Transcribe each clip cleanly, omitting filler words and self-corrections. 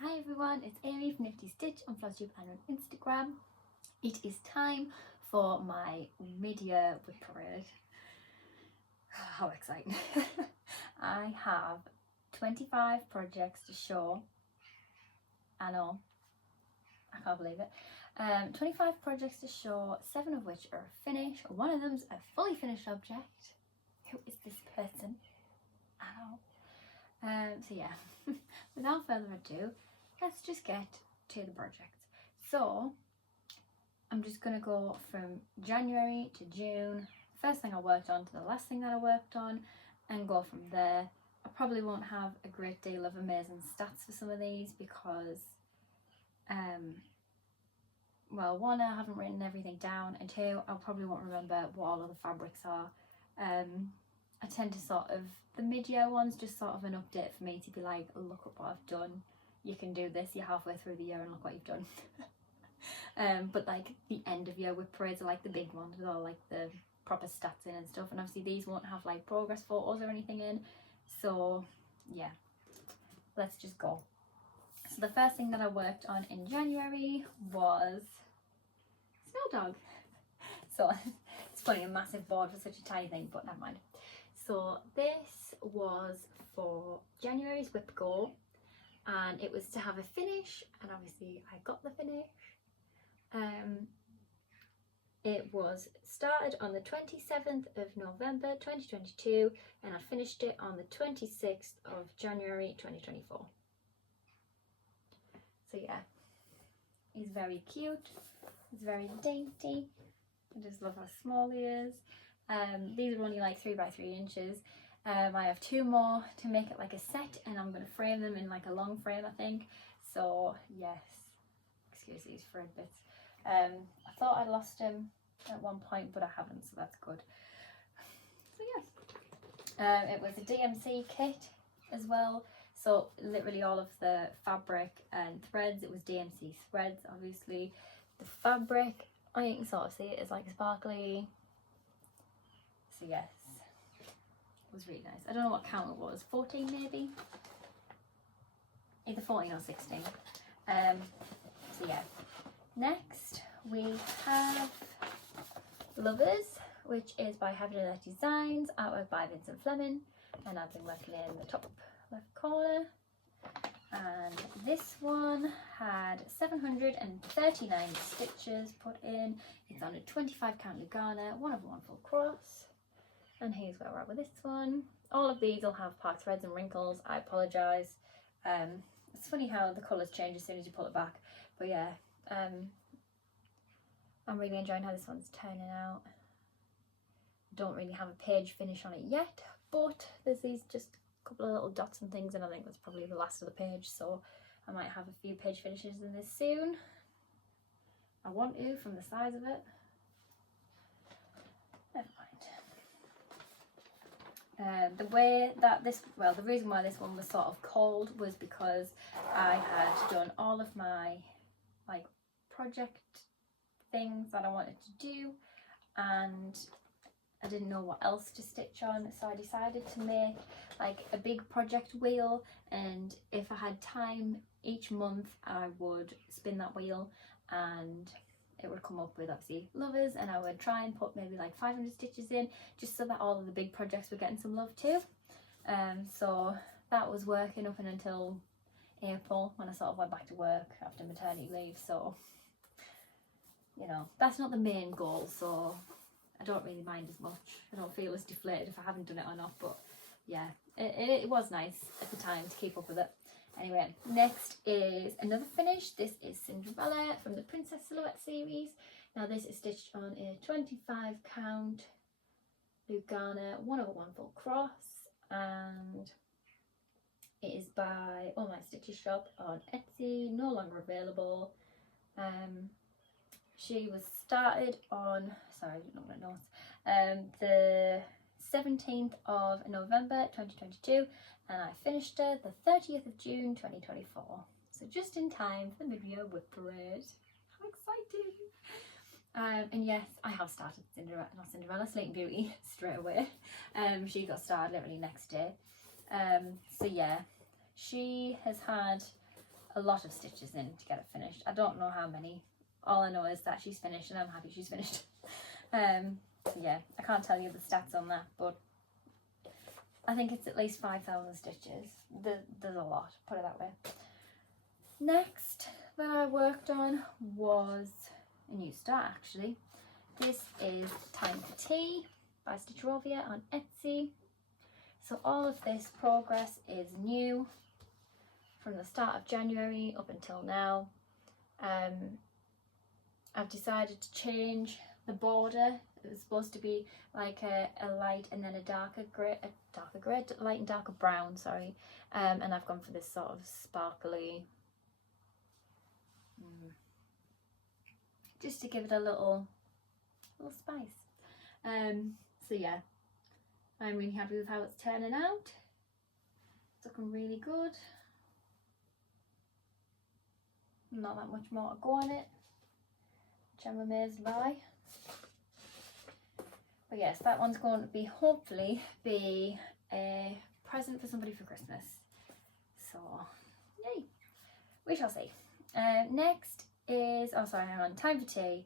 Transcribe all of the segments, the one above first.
Hi everyone, it's Amy from Nifty Stitch on FLosstube and on Instagram. It is time for my mid-year WIP parade. How exciting. I have 25 projects to show. I know, I can't believe it. 25 projects to show, 7 of which are finished. One of them's a fully finished object. Who is this person? I know. So yeah, without further ado, let's just get to the projects. So I'm just going to go from January to June, first thing I worked on to the last thing that I worked on, and go from there. I probably won't have a great deal of amazing stats for some of these because well, one, I haven't written everything down, and two, I probably won't remember what all of the fabrics are. I tend to sort of, the mid-year ones, just sort of an update for me to be like, look at what I've done, you can do this, you're halfway through the year and look what you've done. But like the end of year WIP parades are like the big ones with all like the proper stats in and stuff, and obviously these won't have like progress photos or anything in, so yeah, let's just go. So the first thing that I worked on in January was Snow Dog. So it's funny, a massive board for such a tiny thing, but never mind. So this was for January's WIP goal, and it was to have a finish, and obviously I got the finish. It was started on the 27th of November 2022 and I finished it on the 26th of January 2024. So yeah, he's very cute, he's very dainty. I just love how small he is. These are only like 3 by 3 inches. I have 2 more to make it like a set, and I'm going to frame them in like a long frame, I think. So yes, excuse these frame bits. I thought I'd lost him at one point, but I haven't, so that's good. So yes, it was a DMC kit as well. So literally all of the fabric and threads, it was DMC threads, obviously. The fabric, you can sort of see it is like sparkly. So yes, it was really nice. I don't know what count it was, 14 maybe? Either 14 or 16. So yeah. Next we have Lovers, which is by Heavy Designs, artwork by Vincent Fleming, and I've been working in the top left corner. And this one had 739 stitches put in. It's on a 25 count Lugana, 1 over 1 full cross. And here's where we're at with this one. All of these will have part threads and wrinkles. I apologise. It's funny how the colours change as soon as you pull it back. But yeah, I'm really enjoying how this one's turning out. Don't really have a page finish on it yet, but there's these just a couple of little dots and things, and I think that's probably the last of the page, so I might have a few page finishes in this soon. I want to, from the size of it. Never mind. The reason why this one was sort of cold was because I had done all of my like project things that I wanted to do, and I didn't know what else to stitch on, so I decided to make like a big project wheel, and if I had time each month I would spin that wheel and it would come up with obviously Lovers, and I would try and put maybe like 500 stitches in, just so that all of the big projects were getting some love too. So that was working up until April, when I sort of went back to work after maternity leave. So you know, that's not the main goal, so I don't really mind as much. I don't feel as deflated if I haven't done it or not, but yeah, it was nice at the time to keep up with it. Anyway, next is another finish. This is Cinderella from the Princess Silhouette series. Now this is stitched on a 25 count Lugana 1 over 1 full cross, and it is by All My Stitches shop on Etsy, no longer available. She was started on, sorry, I didn't know my notes, the 17th of November 2022, and I finished her the 30th of June 2024. So just in time for the mid-year WIP parade. How exciting! And yes, I have started Sleeping Beauty straight away. She got started literally next day. So yeah, she has had a lot of stitches in to get it finished. I don't know how many. All I know is that she's finished and I'm happy she's finished. So yeah, I can't tell you the stats on that, but I think it's at least 5,000 stitches. There's a lot, put it that way. Next that I worked on was a new start actually. This is Time for Tea by Stitcherovia on Etsy. So all of this progress is new from the start of January up until now. I've decided to change the border. It was supposed to be like a light and then a darker grey, light and darker brown, sorry. And I've gone for this sort of sparkly, just to give it a little spice. So yeah, I'm really happy with how it's turning out. It's looking really good. Not that much more to go on it, which I'm amazed by. But yes, that one's going to be hopefully be a present for somebody for Christmas. So yay, we shall see. Next is, oh sorry, hang on, Time for Tea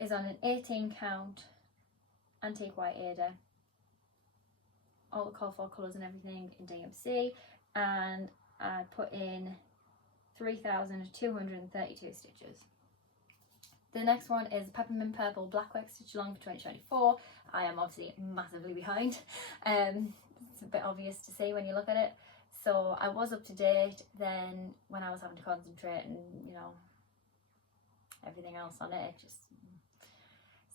is on an 18 count antique white Ada. All the call for colours and everything in DMC, and I put in 3,232 stitches. The next one is Peppermint Purple Blackwork Stitch Along for 2024. I am obviously massively behind. It's a bit obvious to see when you look at it. So I was up to date then when I was having to concentrate and, you know, everything else on it.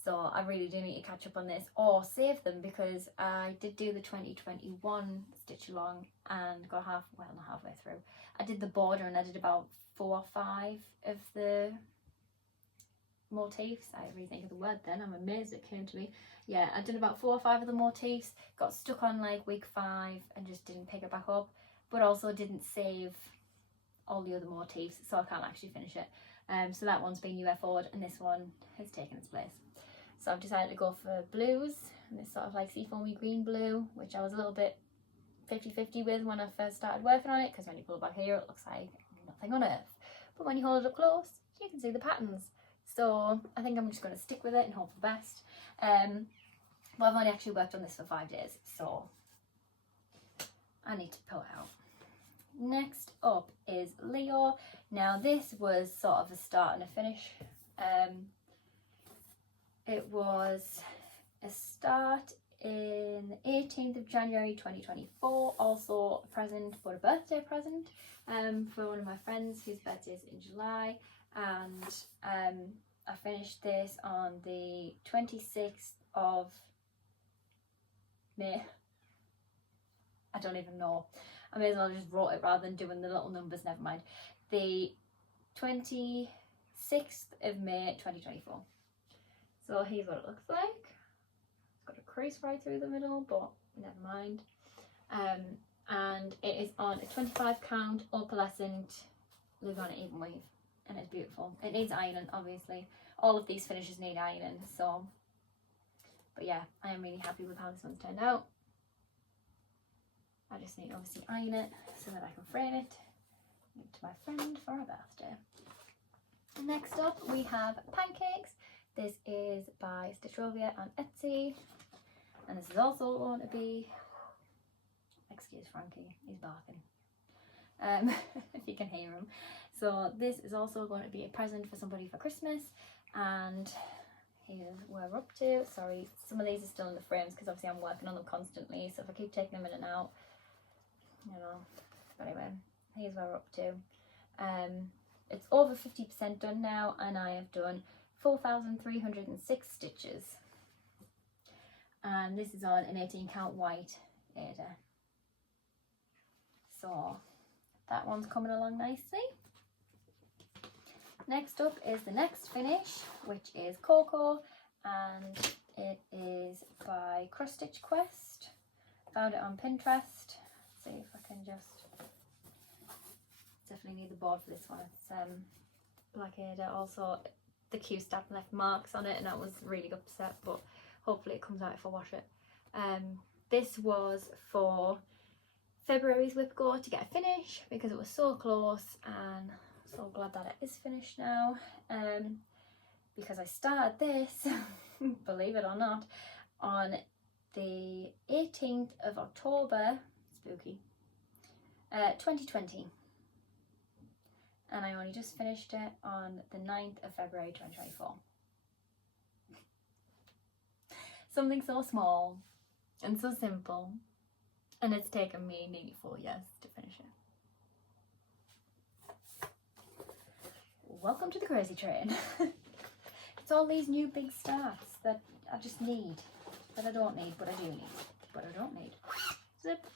So I really do need to catch up on this or save them, because I did do the 2021 stitch along and got not halfway through. I did the border and I did about 4 or 5 of the motifs. I rethink of the word then, I'm amazed it came to me. Yeah, I did about 4 or 5 of the motifs, got stuck on like week 5 and just didn't pick it back up, but also didn't save all the other motifs, so I can't actually finish it. So that one's been UFO'd and this one has taken its place. So I've decided to go for blues, and this sort of like seafoamy green blue, which I was a little bit 50-50 with when I first started working on it, because when you pull it back here it looks like nothing on earth, but when you hold it up close you can see the patterns. So I think I'm just going to stick with it and hope for the best. But I've only actually worked on this for 5 days, so I need to pull it out. Next up is Leo. Now this was sort of a start and a finish. It was a start in the 18th of January 2024, also a present, but a birthday present for one of my friends whose birthday is in July, and I finished this on the 26th of May. I don't even know. I may as well just wrote it rather than doing the little numbers, never mind. The 26th of May 2024. So here's what it looks like. It's got a crease right through the middle, but never mind. And it is on a 25 count opalescent Lugana even weave, and it's beautiful. It needs ironing, obviously. All of these finishes need ironing, so. But yeah, I am really happy with how this one's turned out. I just need to obviously iron it so that I can frame it to my friend for her birthday. Next up we have Pancakes. This is by Stitcherovia on Etsy, and this is also going to be, excuse Frankie, he's barking, if you can hear him. So this is also going to be a present for somebody for Christmas, and here's where we're up to. Sorry, some of these are still in the frames because obviously I'm working on them constantly, so if I keep taking them in and out, you know. But anyway, here's where we're up to. It's over 50% done now, and I have done 4,306 stitches, and this is on an 18 count white Ada. So that one's coming along nicely. Next up is the next finish, which is Coco, and it is by Cross Stitch Quest. Found it on Pinterest. See if I can just, definitely need the board for this one. It's Black Ada. Also the Q stamp left marks on it and I was really upset, but hopefully it comes out if I wash it. This was for February's WIP go to get a finish because it was so close, and so glad that it is finished now. Because I started this, believe it or not, on the 18th of October, spooky, 2020. And I only just finished it on the 9th of February 2024. Something so small and so simple, and it's taken me nearly 4 years to finish it. Welcome to the crazy train. It's all these new big starts that I just need, that I don't need, but I do need, but I don't need. Zip.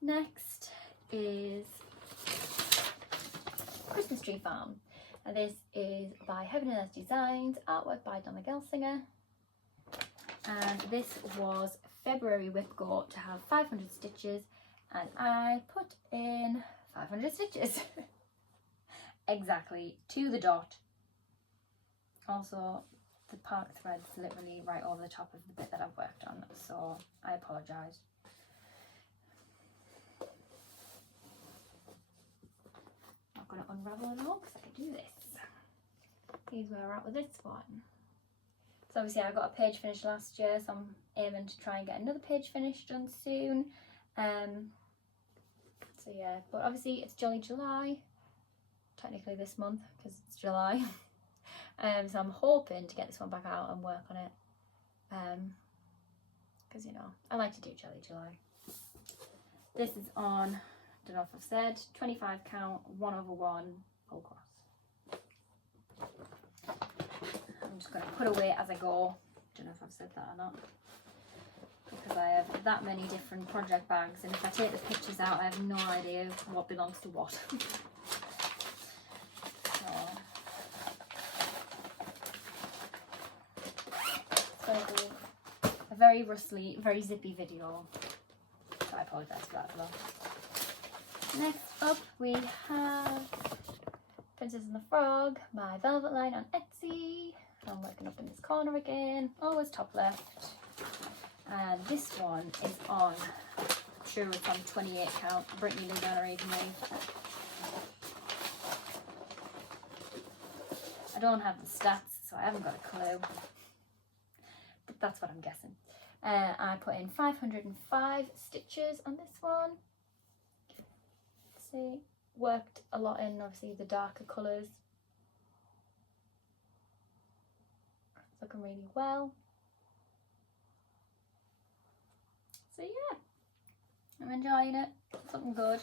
Next is Christmas Tree Farm. And this is by Heaven and Earth Designs, artwork by Donna Gelsinger. And this was February WIP go to have 500 stitches, and I put in 500 stitches. Exactly, to the dot. Also, the park thread's literally right over the top of the bit that I've worked on, so I apologise. I'm not going to unravel it all because I can do this. Here's where we're at with this one. So obviously I got a page finished last year, so I'm aiming to try and get another page finished done soon. So yeah, but obviously it's Jolly July, technically this month because it's July. So I'm hoping to get this one back out and work on it, because you know, I like to do Jolly July. This is on, don't know if I've said, 25 count, 1/1 full cross. I'm just going to put away as I go. Don't know if I've said that or not, because I have that many different project bags, and if I take the pictures out I have no idea what belongs to what. So a very rustly, very zippy video, so I apologise for that as well. Next up we have Princess and the Frog by Velvet Line on Etsy. I'm working up in this corner again, always top left. And this one is on, I'm sure it's on 28 count, Brittany Lee Donner even me. I don't have the stats, so I haven't got a clue. But that's what I'm guessing. I put in 505 stitches on this one. See, worked a lot in obviously the darker colours. It's looking really well. So yeah, I'm enjoying it. It's looking good.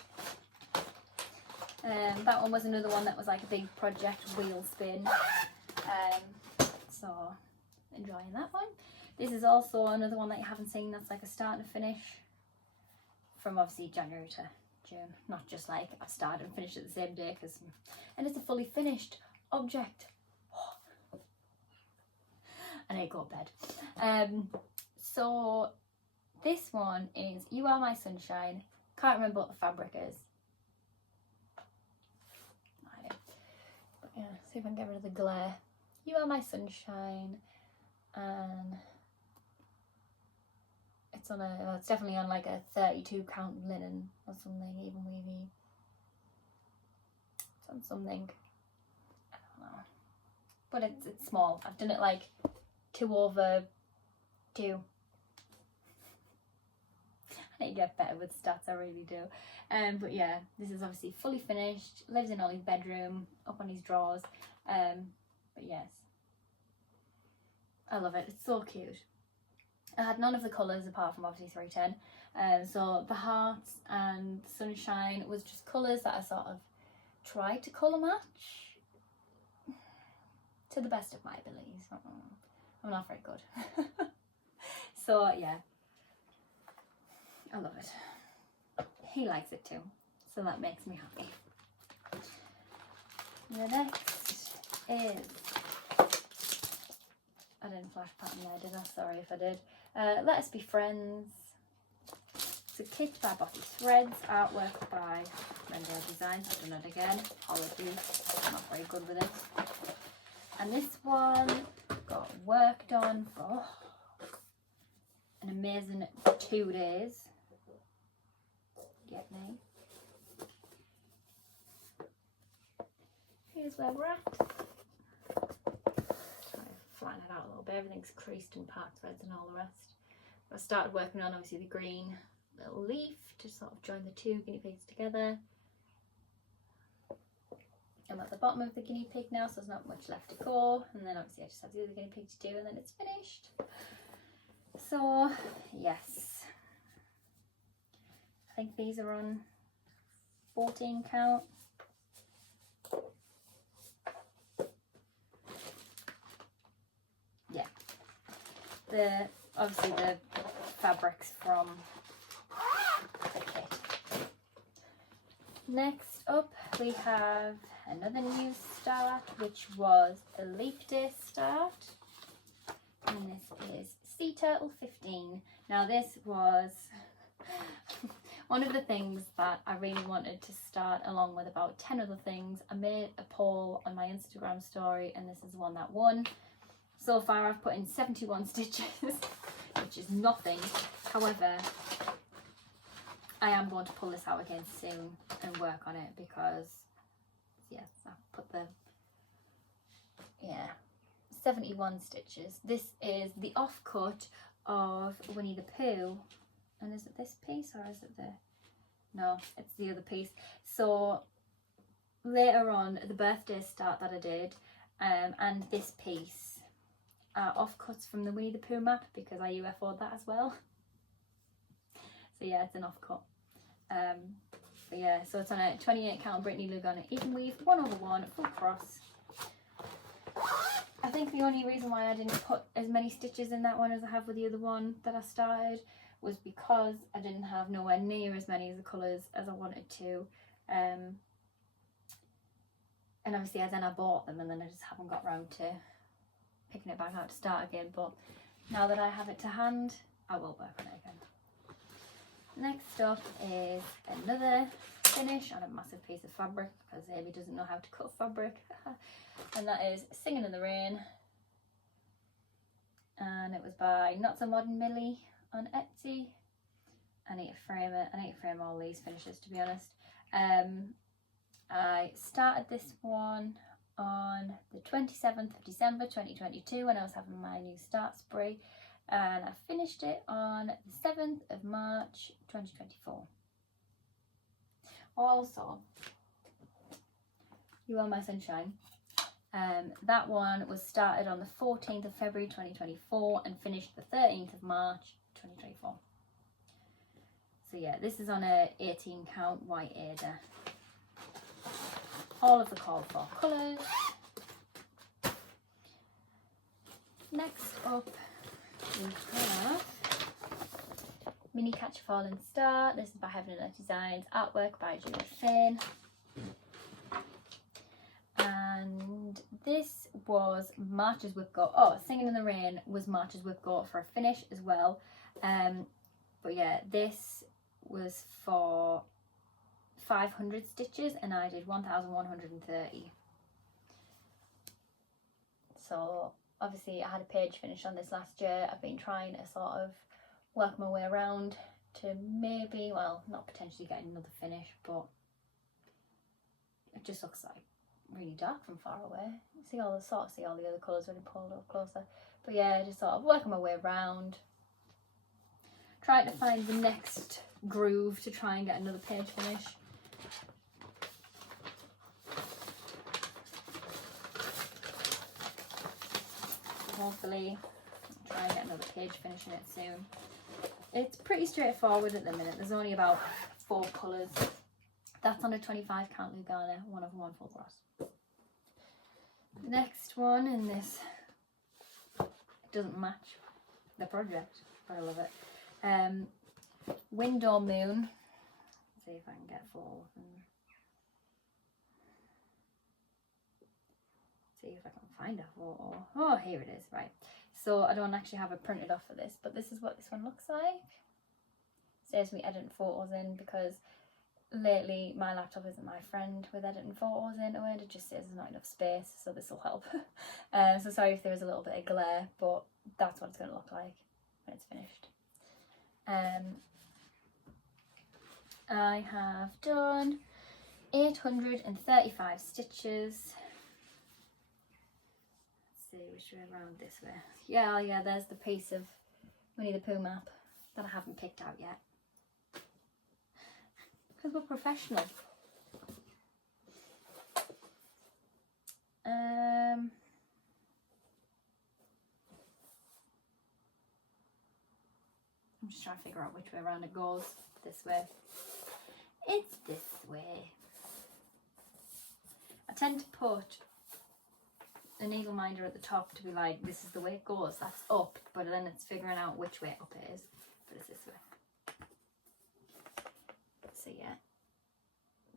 That one was another one that was like a big project wheel spin. So enjoying that one. This is also another one that you haven't seen that's like a start and finish from obviously January to June. Not just like I started and finished it the same day, and it's a fully finished object. I need to go to bed. So this one is You Are My Sunshine. Can't remember what the fabric is. But yeah, see if I can get rid of the glare. You Are My Sunshine, and it's on a, it's definitely on like a 32 count linen or something, even weavy. It's on something, I don't know, but it's small. I've done it like 2/2. I need to get better with stats, I really do. But yeah, this is obviously fully finished, lives in Ollie's bedroom, up on his drawers. But yes, I love it, it's so cute. I had none of the colours apart from obviously 310. So the hearts and sunshine was just colours that I sort of tried to colour match to the best of my abilities. I'm not very good. So yeah, I love it. He likes it too, so that makes me happy. The next is, I didn't flash pattern there, did I? Sorry if I did. Let Us Be Friends. It's a kit by Bossy Threads, artwork by Rendell Designs. I've done it again. Apologies, I'm not very good with it. And this one got worked on for an amazing 2 days. get me. Here's where we're at. Try to flatten it out a little bit. Everything's creased and packed threads and all the rest. I started working on obviously the green little leaf to sort of join the two guinea pigs together. I'm at the bottom of the guinea pig now, so there's not much left to go, and then obviously I just have the other guinea pig to do, and then it's finished. So yes, I think these are on 14 count. Yeah, obviously the fabrics from the kit. Next up we have another new start, which was a Leap Day start, and this is Sea Turtle 15. Now this was one of the things that I really wanted to start along with about 10 other things. I made a poll on my Instagram story and this is the one that won. So far I've put in 71 stitches, which is nothing. However, I am going to pull this out again soon and work on it because, yes, I've put the, 71 stitches. This is the offcut of Winnie the Pooh. And is it this piece or is it no, it's the other piece. So later on, the birthday start that I did and this piece are offcuts from the Winnie the Pooh map because I UFO'd that as well. So yeah, it's an offcut. But yeah, so it's on a 28 count Brittany Lugana even weave, 1/1 full cross. I think the only reason why I didn't put as many stitches in that one as I have with the other one that I started was because I didn't have nowhere near as many of the colours as I wanted to. And obviously I bought them and then I just haven't got round to picking it back out to start again. But now that I have it to hand, I will work on it again. Next up is another finish on a massive piece of fabric because Amy doesn't know how to cut fabric. And that is Singing in the Rain. And it was by Not So Modern Millie on Etsy. I need to frame it. I need to frame all these finishes, to be honest. I started this one on the 27th of December 2022 when I was having my new start spree, and I finished it on the 7th of March 2024. Also, You Are My Sunshine. That one was started on the 14th of February 2024 and finished the 13th of March 2024. So yeah, this is on a 18 count white Ada. All of the called for colours. Next up we have Mini Catch a Falling Star. This is by Heaven and Earth Designs, artwork by Julie Fane. And this was March's WIP Goat. Oh, Singing in the Rain was March's WIP Goat for a finish as well. But yeah, this was for 500 stitches and I did 1,130. So obviously I had a page finish on this last year. I've been trying to sort of work my way around to maybe, well, not potentially getting another finish, but it just looks like really dark from far away. See all the other colours when you pulled up closer. But yeah, just sort of working my way around, trying to find the next groove to try and get another page finish. Hopefully try and get another page finish in it soon. It's pretty straightforward at the minute. There's only about 4 colours. That's on a 25 count Lugana, 1/1 full cross. The next one in this, it doesn't match the project, but I love it. Window Moon. Let's see if I can get 4 of them. See if I can find a photo. Oh, here it is, right. So I don't actually have it printed off for this, but this is what this one looks like. Saves me editing photos in because lately my laptop isn't my friend with editing photos into it. It just says there's not enough space, so this will help. So sorry if there is a little bit of glare, but that's what it's going to look like when it's finished. I have done 835 stitches. Let's see which way around this way. Yeah, there's the piece of Winnie the Pooh map that I haven't picked out yet. Because we're professional. I'm just trying to figure out which way around it goes. This way. It's this way. I tend to put a needle minder at the top to be like, this is the way it goes, that's up, but then it's figuring out which way up it is, but it's this way. So yeah,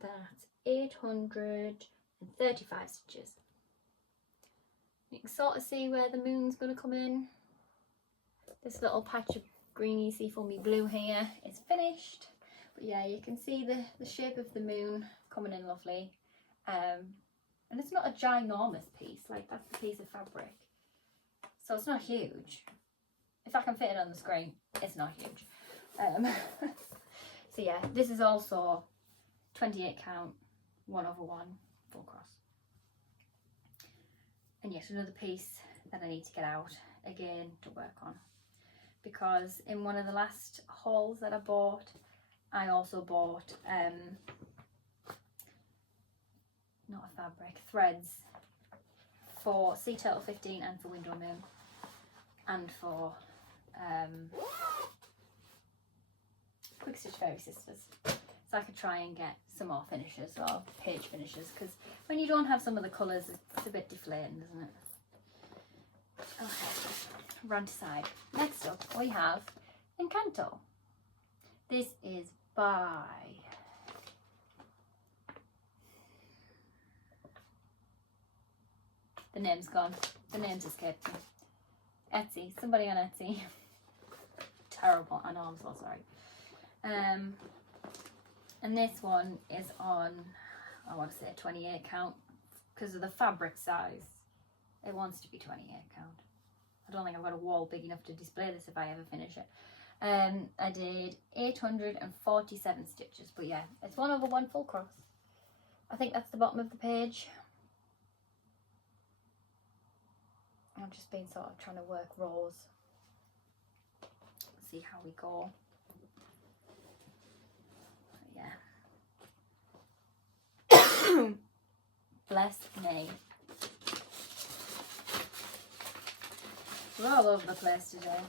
that's 835 stitches. You can sort of see where the moon's going to come in. This little patch of greeny seafoamy blue here is finished, but yeah, you can see the shape of the moon coming in lovely. And it's not a ginormous piece, like that's the piece of fabric, so it's not huge. If I can fit it on the screen, it's not huge. So yeah, this is also 28 count 1/1 full cross. And yet another piece that I need to get out again to work on, because in one of the last hauls that I bought, I also bought not a fabric, threads for Sea Turtle 15 and for Window Moon and for Quick Stitch Fairy Sisters. So I could try and get some more finishes or page finishes, because when you don't have some of the colours, it's a bit deflating, isn't it? Okay, run aside. Next up we have Encanto. This is by the name's gone. The name's escaped me. Etsy. Somebody on Etsy. Terrible. I know, I'm so sorry. And this one is on, I want to say 28 count, because of the fabric size. It wants to be 28 count. I don't think I've got a wall big enough to display this if I ever finish it. I did 847 stitches, but yeah, it's 1/1 full cross. I think that's the bottom of the page. I've just been sort of trying to work rows, see how we go. But yeah. Bless me. We're all over the place today.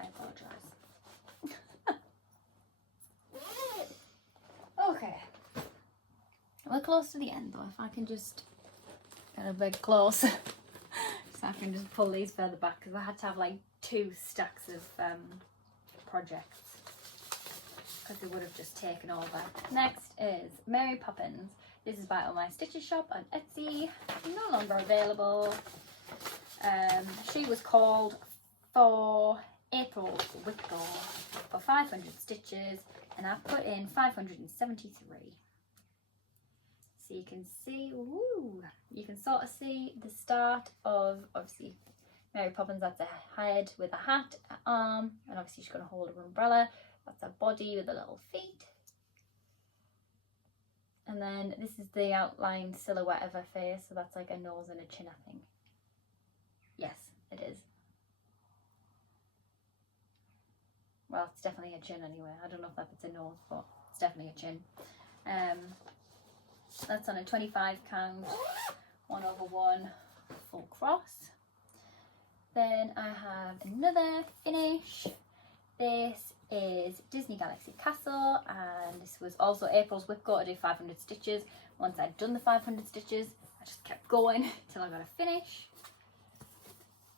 I apologise. Okay. We're close to the end though. If I can just get a bit close. So I can just pull these further back, because I had to have like 2 stacks of projects, because they would have just taken over. Next is Mary Poppins. This is by Oh My Stitches Shop on Etsy. No longer available. She was called for April's WIP for 500 stitches, and I put in 573. So you can see, woo, you can sort of see the start of, obviously, Mary Poppins. That's a head with a hat, an arm, and obviously she's going to hold her umbrella. That's a body with the little feet. And then this is the outlined silhouette of her face, so that's like a nose and a chin, I think. Yes, it is. Well, it's definitely a chin anyway. I don't know if that's a nose, but it's definitely a chin. That's on a 25 count 1/1 full cross. Then I have another finish. This is Disney Galaxy Castle, and this was also April's WIP to do 500 stitches. Once I'd done the 500 stitches, I just kept going till I got a finish.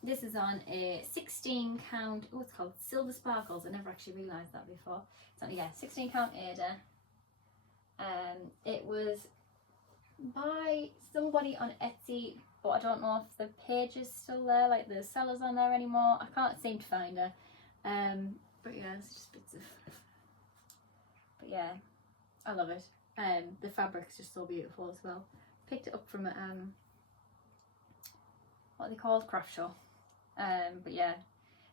This is on a 16 count, oh, it's called Silver Sparkles. I never actually realised that before. It's on, yeah, 16 count Ada. It was by somebody on Etsy, but I don't know if the page is still there, like the seller's on there anymore. I can't seem to find her. But yeah, it's just bits of, but yeah, I love it. The fabric's just so beautiful as well. Picked it up from what are they called, craft show. But yeah,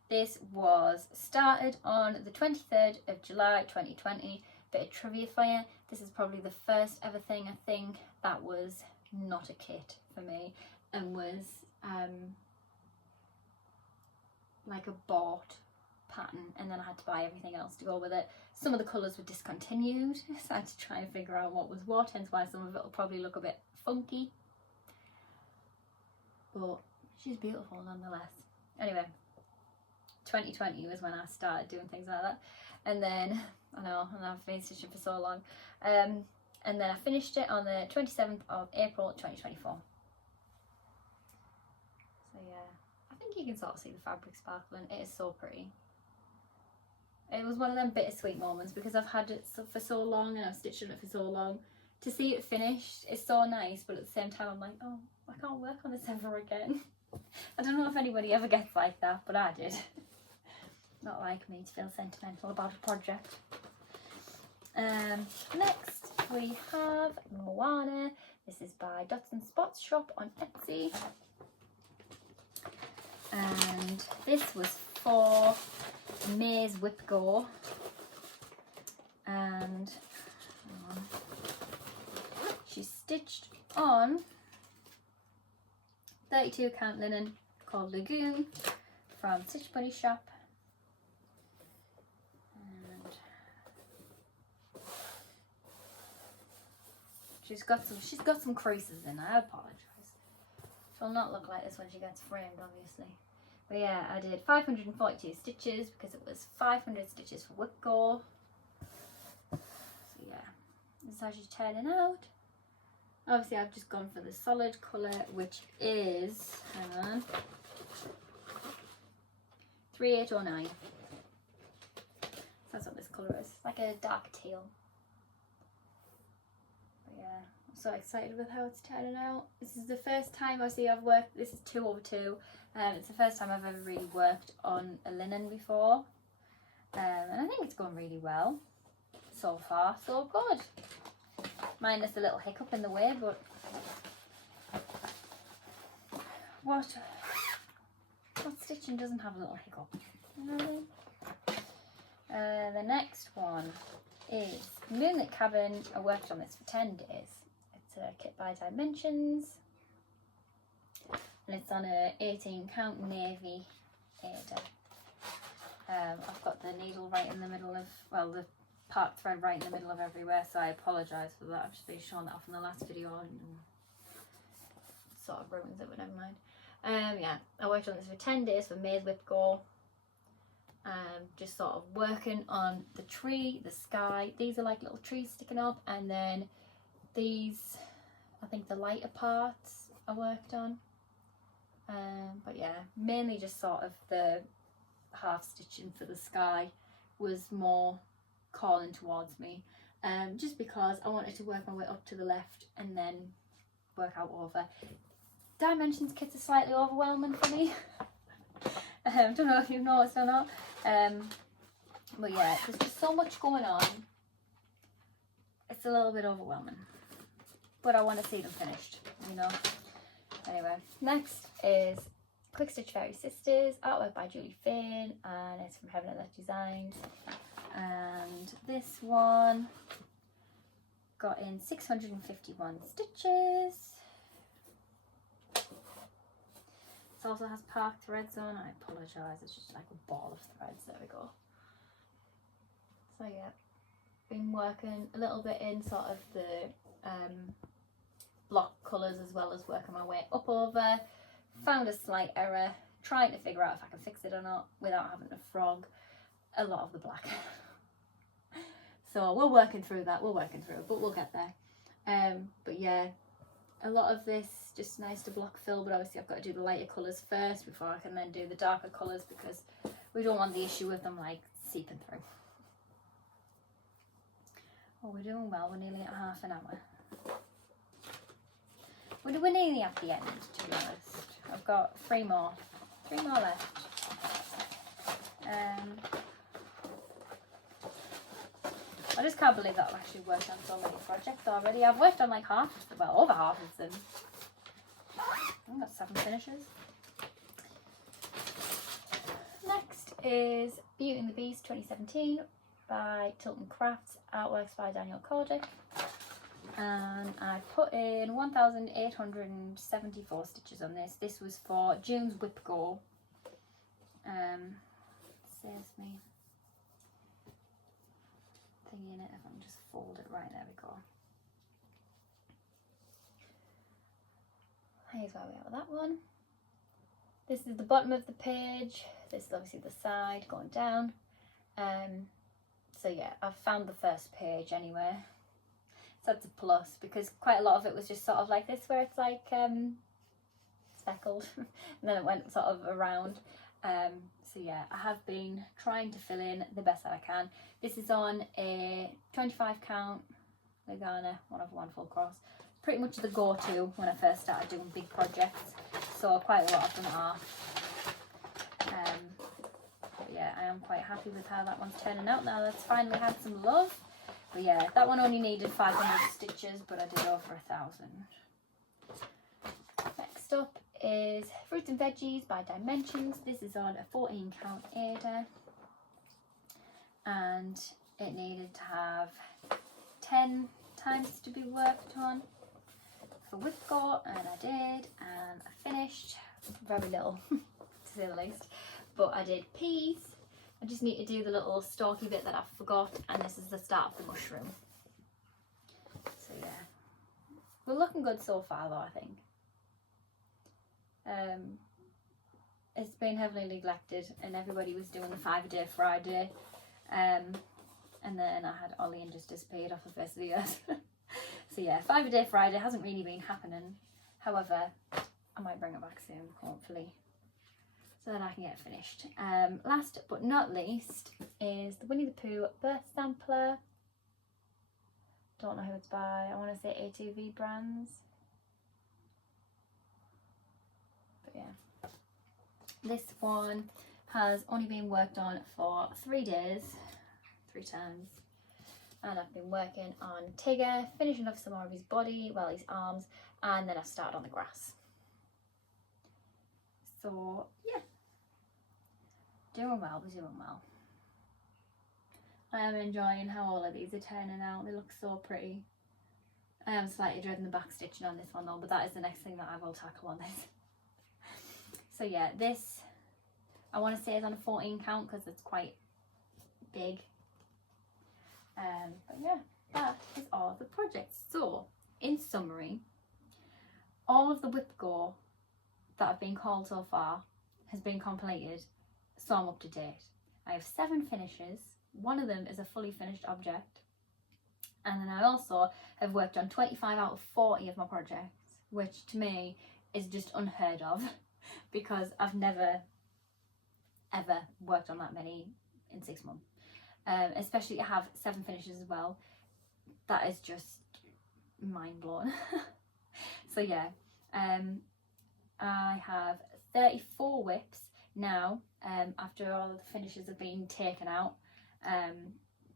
this was started on the 23rd of July 2020, Bit of trivia for you, this is probably the first ever thing I think that was not a kit for me and was like a bought pattern, and then I had to buy everything else to go with it. Some of the colours were discontinued, so I had to try and figure out what was what, hence why some of it will probably look a bit funky. But she's beautiful nonetheless. Anyway, 2020 was when I started doing things like that, and then I know, and I've been stitching for so long, and then I finished it on the 27th of April 2024. So yeah, I think you can sort of see the fabric sparkling. It is so pretty. It was one of them bittersweet moments because I've had it for so long and I've stitched on it for so long. To see it finished is so nice, but at the same time I'm like, oh, I can't work on this ever again. I don't know if anybody ever gets like that, but I did. Not like me to feel sentimental about a project. Next we have Moana. This is by Dots and Spots shop on Etsy. And this was for May's WIP Go. And she's stitched on 32 count linen called Lagoon from Stitch Buddy shop. And she's got some creases in. I apologise. She'll not look like this when she gets framed, obviously. But yeah, I did 542 stitches because it was 500 stitches for WIP Go. So yeah, this is how she's turning out. Obviously I've just gone for the solid colour, which is, hang on, 3809. So that's what this colour is. It's like a dark teal. But yeah, I'm so excited with how it's turning out. This is the first time obviously I've worked, this is 2/2. It's the first time I've ever really worked on a linen before. And I think it's gone really well. So far, so good. Minus a little hiccup in the way, but what stitching doesn't have a little hiccup? You know what I mean? The next one is Moonlit Cabin. I worked on this for 10 days. It's a kit by Dimensions, and it's on a 18 count navy Ada. I've got the needle right in the middle of, well, the part thread right in the middle of everywhere, so I apologise for that. I've just been showing that off in the last video and sort of ruins it, but never mind. Yeah, I worked on this for 10 days for May's WIP Go. Just sort of working on the tree, the sky. These are like little trees sticking up, and then these, I think the lighter parts I worked on. But yeah, mainly just sort of the half stitching for the sky was more calling towards me, just because I wanted to work my way up to the left and then work out over. Dimensions kits are slightly overwhelming for me. Don't know if you've noticed or not, but yeah, there's just so much going on. It's a little bit overwhelming, but I want to see them finished, you know. Anyway, next is Quick Stitch Fairy Sisters, artwork by Julie Finn, and it's from Heaven and Earth Designs. And this one got in 651 stitches. It also has park threads on. I apologise, it's just like a ball of threads. There we go. So yeah, been working a little bit in sort of the block colours as well as working my way up over. Found a slight error, trying to figure out if I can fix it or not without having to frog a lot of the black. So we're working through that, but we'll get there. But yeah, a lot of this just nice to block fill, but obviously I've got to do the lighter colours first before I can then do the darker colours, because we don't want the issue with them like seeping through. Oh, we're doing well, we're nearly at half an hour. We're nearly at the end, to be honest. I've got three more left. I just can't believe that I've actually worked on so many projects already. I've worked on like over half of them. I've got 7 finishes. Next is Beauty and the Beast 2017. by Tilton Crafts, artworks by Daniel Cordick, and I put in 1,874 stitches on this. This was for June's WIP Go. Saves me thingy in it if I can just fold it right. There we go. Here's where we are with that one. This is the bottom of the page. This is obviously the side going down. So yeah, I've found the first page anyway. So that's a plus, because quite a lot of it was just sort of like this, where it's like speckled, and then it went sort of around. So yeah, I have been trying to fill in the best that I can. This is on a 25 count Lugana 1/1 full cross. Pretty much the go-to when I first started doing big projects, so quite a lot of them are. But yeah, I am quite happy with how that one's turning out now. That's finally had some love. But yeah, that one only needed 500 stitches, but I did over 1,000. Next up is Fruits and Veggies by Dimensions. This is on a 14 count Ada, and it needed to have 10 times to be worked on for WIP Go, and I did, and I finished very little to say the least, but I did peas. I just need to do the little stalky bit that I forgot, and this is the start of the mushroom. So yeah, we're looking good so far though, I think. It's been heavily neglected, and everybody was doing the 5-a-day Friday, and then I had Ollie and just disappeared off the face of the earth. So yeah, 5-a-day Friday hasn't really been happening. However, I might bring it back soon, hopefully, so that I can get it finished. Last but not least is the Winnie the Pooh birth sampler. Don't know who it's by. I want to say A2V Brands. But yeah, this one has only been worked on for 3 days, 3 times. And I've been working on Tigger, finishing off some more of his body, well, his arms, and then I've started on the grass. So yeah, doing well, we're doing well. I am enjoying how all of these are turning out. They look so pretty. I am slightly dreading the back stitching on this one though, but that is the next thing that I will tackle on this. So yeah, this I want to say is on a 14 count because it's quite big. But yeah, that is all of the projects. So in summary, all of the WIP Go that have been called so far has been completed, so I'm up to date. I have 7 finishes. One of them is a fully finished object, and then I also have worked on 25 out of 40 of my projects, which to me is just unheard of because I've never ever worked on that many in 6 months. Especially to have 7 finishes as well, that is just mind blown. So yeah, I have 34 WIPs now, after all of the finishes have been taken out,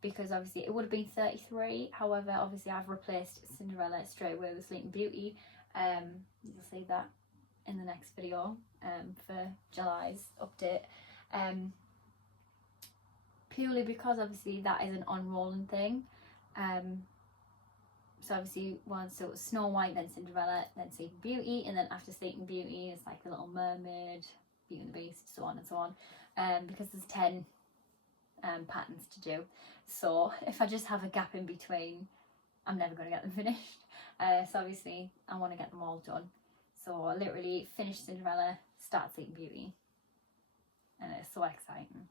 because obviously it would have been 33, however obviously I've replaced Cinderella straight away with Sleeping Beauty. You'll see that in the next video for July's update. Purely because obviously that is an on-rolling thing. So obviously once it was Snow White, then Cinderella, then Sleeping Beauty, and then after Sleeping Beauty it's like the Little Mermaid, Beauty and the Beast, so on and so on, because there's 10 patterns to do. So if I just have a gap in between, I'm never going to get them finished. So obviously I want to get them all done. So I literally finished Cinderella, start Sleeping Beauty, and it's so exciting.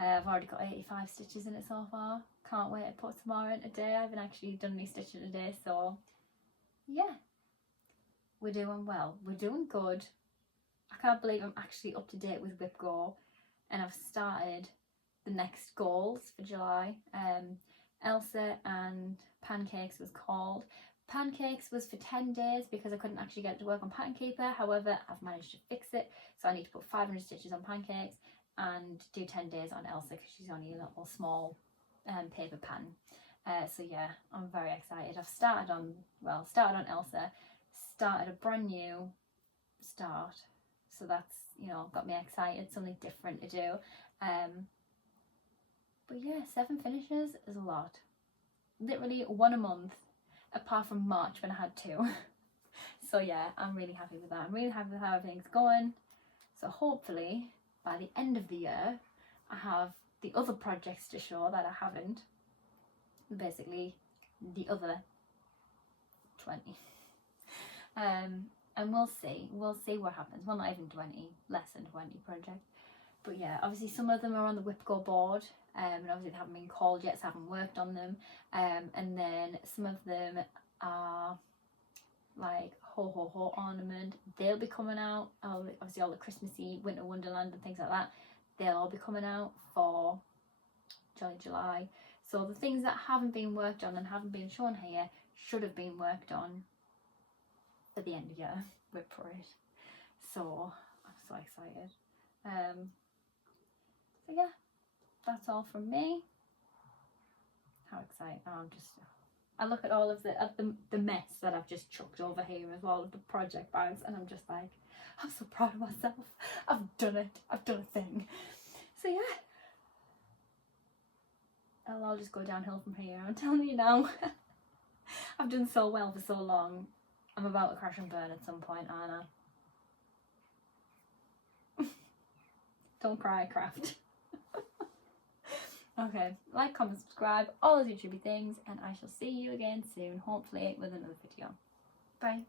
I've already got 85 stitches in it so far. Can't wait to put some more in today. I haven't actually done any stitching today, so yeah, we're doing well. We're doing good. I can't believe I'm actually up to date with WIP Go, and I've started the next goals for July. Elsa and Pancakes was called. Pancakes was for 10 days because I couldn't actually get it to work on Pattern Keeper. However, I've managed to fix it, so I need to put 500 stitches on Pancakes and do 10 days on Elsa because she's only a little small paper pattern. So yeah, I'm very excited. I've started on Elsa, started a brand new start, so that's, you know, got me excited, something different to do. But yeah, 7 finishes is a lot. Literally 1 a month, apart from March when I had 2. So yeah, I'm really happy with that. I'm really happy with how everything's going. So hopefully by the end of the year, I have the other projects to show that I haven't. Basically, the other 20. And we'll see what happens. Well, not even 20, less than 20 projects. But yeah, obviously some of them are on the WIP Go board, and obviously they haven't been called yet, so I haven't worked on them. And then some of them are like Ho Ho Ho ornament. They'll be coming out. Obviously all the Christmassy, Winter Wonderland and things like that, they'll all be coming out for Jolly July. So the things that haven't been worked on and haven't been shown here should have been worked on for the end of year WIP parade. So I'm so excited. So yeah, that's all from me. How exciting! Oh, I look at all of the mess that I've just chucked over here as well, of the project bags, and I'm just like, I'm so proud of myself. I've done it. I've done a thing. So yeah, it'll all just go downhill from here. I'm telling you now. I've done so well for so long. I'm about to crash and burn at some point, aren't I? Don't cry, craft. Okay, like, comment, subscribe, all those YouTube things, and I shall see you again soon, hopefully with another video. Bye.